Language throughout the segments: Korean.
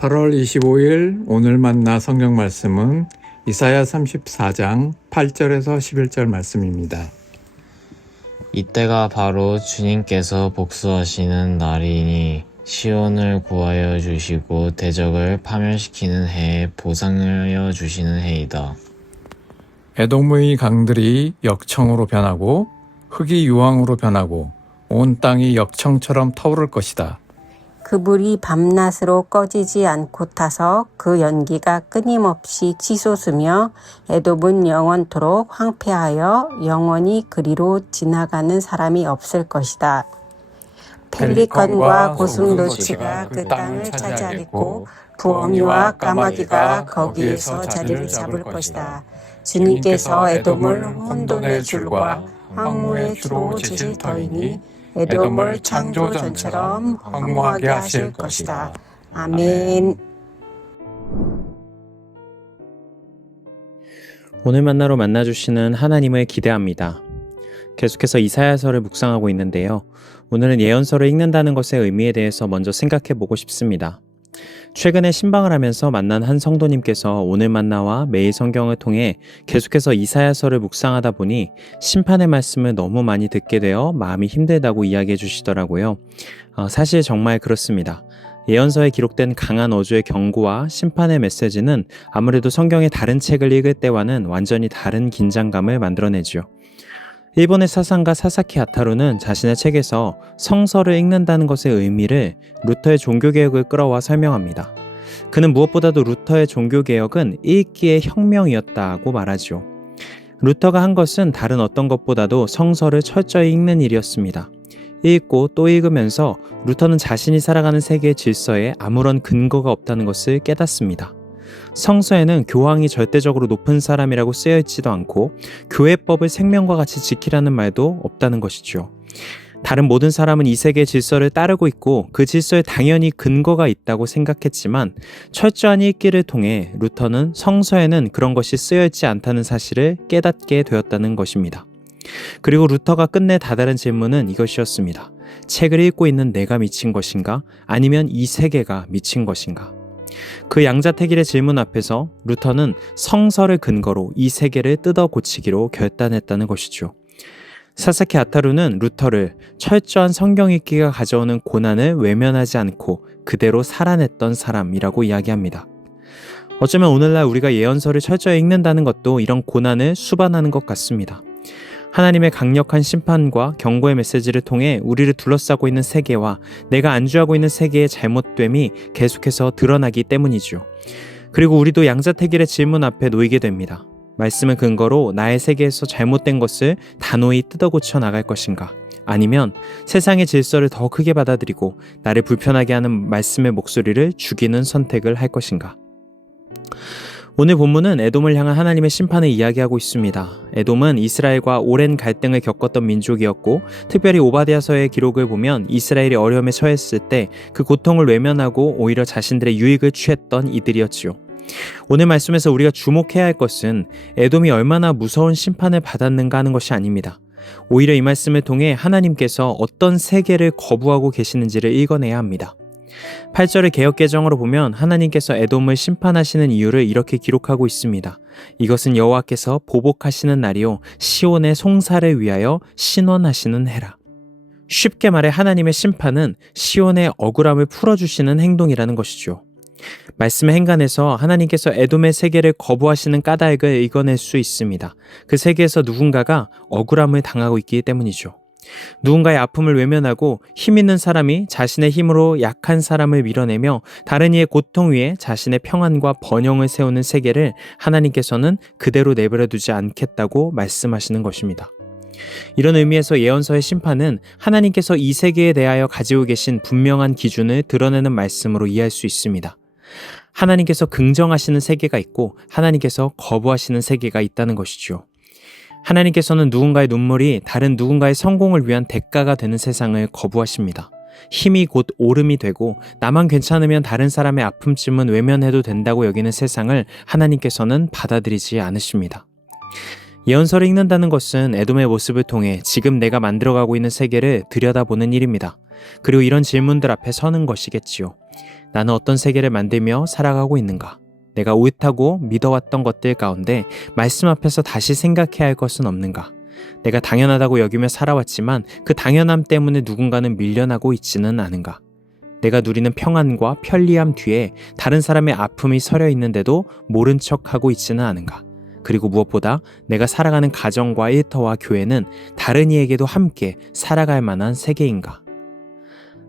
8월 25일 오늘 만나 성경 말씀은 이사야 34장 8절에서 11절 말씀입니다. 이때가 바로 주님께서 복수하시는 날이니 시온을 구하여 주시고 대적을 파멸시키는 해에 보상하여 주시는 해이다. 에돔의 강들이 역청으로 변하고 흙이 유황으로 변하고 온 땅이 역청처럼 타오를 것이다. 그 불이 밤낮으로 꺼지지 않고 타서 그 연기가 끊임없이 치솟으며 에돔은 영원토록 황폐하여 영원히 그리로 지나가는 사람이 없을 것이다. 펠리컨과 고슴도치가 그 땅을 차지하겠고 부엉이와 까마귀가 거기에서 자리를 잡을 것이다. 주님께서 에돔을 혼돈의 줄과 황무의 추로 지실 터이니 에돔을 창조전처럼 황무하게 하실 것이다. 아멘. 오늘 만나로 만나주시는 하나님을 기대합니다. 계속해서 이사야서를 묵상하고 있는데요. 오늘은 예언서를 읽는다는 것의 의미에 대해서 먼저 생각해 보고 싶습니다. 최근에 신방을 하면서 만난 한 성도님께서 오늘 만나와 매일 성경을 통해 계속해서 이사야서를 묵상하다 보니 심판의 말씀을 너무 많이 듣게 되어 마음이 힘들다고 이야기해 주시더라고요. 사실 정말 그렇습니다. 예언서에 기록된 강한 어조의 경고와 심판의 메시지는 아무래도 성경의 다른 책을 읽을 때와는 완전히 다른 긴장감을 만들어내죠. 일본의 사상가 사사키 아타루는 자신의 책에서 성서를 읽는다는 것의 의미를 루터의 종교개혁을 끌어와 설명합니다. 그는 무엇보다도 루터의 종교개혁은 읽기의 혁명이었다고 말하죠. 루터가 한 것은 다른 어떤 것보다도 성서를 철저히 읽는 일이었습니다. 읽고 또 읽으면서 루터는 자신이 살아가는 세계의 질서에 아무런 근거가 없다는 것을 깨닫습니다. 성서에는 교황이 절대적으로 높은 사람이라고 쓰여있지도 않고 교회법을 생명과 같이 지키라는 말도 없다는 것이죠. 다른 모든 사람은 이 세계의 질서를 따르고 있고 그 질서에 당연히 근거가 있다고 생각했지만 철저한 읽기를 통해 루터는 성서에는 그런 것이 쓰여있지 않다는 사실을 깨닫게 되었다는 것입니다. 그리고 루터가 끝내 다다른 질문은 이것이었습니다. 책을 읽고 있는 내가 미친 것인가? 아니면 이 세계가 미친 것인가? 그 양자택일의 질문 앞에서 루터는 성서를 근거로 이 세계를 뜯어 고치기로 결단했다는 것이죠. 사사키 아타루는 루터를 철저한 성경 읽기가 가져오는 고난을 외면하지 않고 그대로 살아냈던 사람이라고 이야기합니다. 어쩌면 오늘날 우리가 예언서를 철저히 읽는다는 것도 이런 고난을 수반하는 것 같습니다. 하나님의 강력한 심판과 경고의 메시지를 통해 우리를 둘러싸고 있는 세계와 내가 안주하고 있는 세계의 잘못됨이 계속해서 드러나기 때문이죠. 그리고 우리도 양자택일의 질문 앞에 놓이게 됩니다. 말씀을 근거로 나의 세계에서 잘못된 것을 단호히 뜯어고쳐 나갈 것인가? 아니면 세상의 질서를 더 크게 받아들이고 나를 불편하게 하는 말씀의 목소리를 죽이는 선택을 할 것인가? 오늘 본문은 에돔을 향한 하나님의 심판을 이야기하고 있습니다. 에돔은 이스라엘과 오랜 갈등을 겪었던 민족이었고 특별히 오바댜서의 기록을 보면 이스라엘이 어려움에 처했을 때 그 고통을 외면하고 오히려 자신들의 유익을 취했던 이들이었지요. 오늘 말씀에서 우리가 주목해야 할 것은 에돔이 얼마나 무서운 심판을 받았는가 하는 것이 아닙니다. 오히려 이 말씀을 통해 하나님께서 어떤 세계를 거부하고 계시는지를 읽어내야 합니다. 8절의 개역개정으로 보면 하나님께서 에돔을 심판하시는 이유를 이렇게 기록하고 있습니다. 이것은 여호와께서 보복하시는 날이요 시온의 송사를 위하여 신원하시는 해라. 쉽게 말해 하나님의 심판은 시온의 억울함을 풀어주시는 행동이라는 것이죠. 말씀의 행간에서 하나님께서 에돔의 세계를 거부하시는 까닭을 읽어낼 수 있습니다. 그 세계에서 누군가가 억울함을 당하고 있기 때문이죠. 누군가의 아픔을 외면하고 힘 있는 사람이 자신의 힘으로 약한 사람을 밀어내며 다른 이의 고통 위에 자신의 평안과 번영을 세우는 세계를 하나님께서는 그대로 내버려 두지 않겠다고 말씀하시는 것입니다. 이런 의미에서 예언서의 심판은 하나님께서 이 세계에 대하여 가지고 계신 분명한 기준을 드러내는 말씀으로 이해할 수 있습니다. 하나님께서 긍정하시는 세계가 있고 하나님께서 거부하시는 세계가 있다는 것이죠. 하나님께서는 누군가의 눈물이 다른 누군가의 성공을 위한 대가가 되는 세상을 거부하십니다. 힘이 곧 오름이 되고 나만 괜찮으면 다른 사람의 아픔쯤은 외면해도 된다고 여기는 세상을 하나님께서는 받아들이지 않으십니다. 예언서를 읽는다는 것은 에돔의 모습을 통해 지금 내가 만들어가고 있는 세계를 들여다보는 일입니다. 그리고 이런 질문들 앞에 서는 것이겠지요. 나는 어떤 세계를 만들며 살아가고 있는가? 내가 옳다고 믿어왔던 것들 가운데 말씀 앞에서 다시 생각해야 할 것은 없는가? 내가 당연하다고 여기며 살아왔지만 그 당연함 때문에 누군가는 밀려나고 있지는 않은가? 내가 누리는 평안과 편리함 뒤에 다른 사람의 아픔이 서려 있는데도 모른 척하고 있지는 않은가? 그리고 무엇보다 내가 살아가는 가정과 일터와 교회는 다른 이에게도 함께 살아갈 만한 세계인가?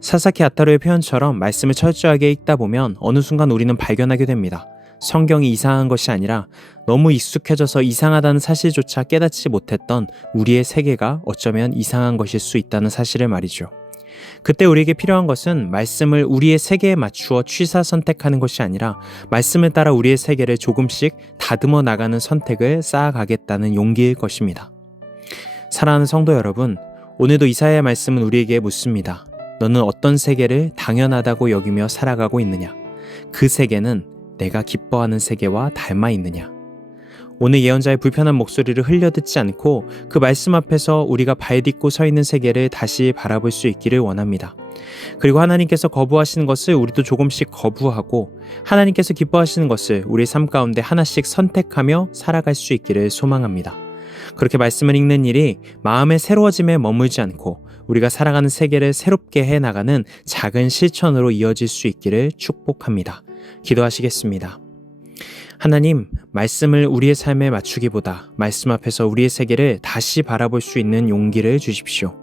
사사키 아타루의 표현처럼 말씀을 철저하게 읽다 보면 어느 순간 우리는 발견하게 됩니다. 성경이 이상한 것이 아니라 너무 익숙해져서 이상하다는 사실조차 깨닫지 못했던 우리의 세계가 어쩌면 이상한 것일 수 있다는 사실을 말이죠. 그때 우리에게 필요한 것은 말씀을 우리의 세계에 맞추어 취사 선택하는 것이 아니라 말씀을 따라 우리의 세계를 조금씩 다듬어 나가는 선택을 쌓아가겠다는 용기일 것입니다. 사랑하는 성도 여러분, 오늘도 이사야의 말씀은 우리에게 묻습니다. 너는 어떤 세계를 당연하다고 여기며 살아가고 있느냐? 그 세계는 내가 기뻐하는 세계와 닮아 있느냐? 오늘 예언자의 불편한 목소리를 흘려듣지 않고 그 말씀 앞에서 우리가 발딛고 서 있는 세계를 다시 바라볼 수 있기를 원합니다. 그리고 하나님께서 거부하시는 것을 우리도 조금씩 거부하고 하나님께서 기뻐하시는 것을 우리의 삶 가운데 하나씩 선택하며 살아갈 수 있기를 소망합니다. 그렇게 말씀을 읽는 일이 마음의 새로워짐에 머물지 않고 우리가 살아가는 세계를 새롭게 해나가는 작은 실천으로 이어질 수 있기를 축복합니다. 기도하시겠습니다. 하나님, 말씀을 우리의 삶에 맞추기보다 말씀 앞에서 우리의 세계를 다시 바라볼 수 있는 용기를 주십시오.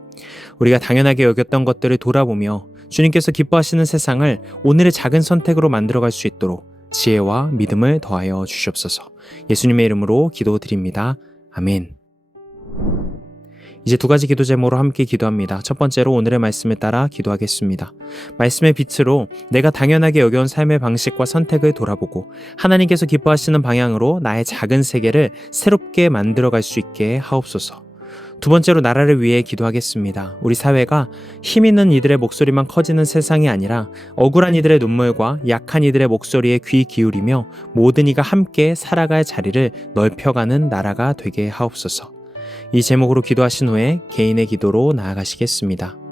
우리가 당연하게 여겼던 것들을 돌아보며 주님께서 기뻐하시는 세상을 오늘의 작은 선택으로 만들어갈 수 있도록 지혜와 믿음을 더하여 주시옵소서. 예수님의 이름으로 기도드립니다. 아멘. 이제 두 가지 기도 제목으로 함께 기도합니다. 첫 번째로 오늘의 말씀을 따라 기도하겠습니다. 말씀의 빛으로 내가 당연하게 여겨온 삶의 방식과 선택을 돌아보고 하나님께서 기뻐하시는 방향으로 나의 작은 세계를 새롭게 만들어갈 수 있게 하옵소서. 두 번째로 나라를 위해 기도하겠습니다. 우리 사회가 힘 있는 이들의 목소리만 커지는 세상이 아니라 억울한 이들의 눈물과 약한 이들의 목소리에 귀 기울이며 모든 이가 함께 살아갈 자리를 넓혀가는 나라가 되게 하옵소서. 이 제목으로 기도하신 후에 개인의 기도로 나아가시겠습니다.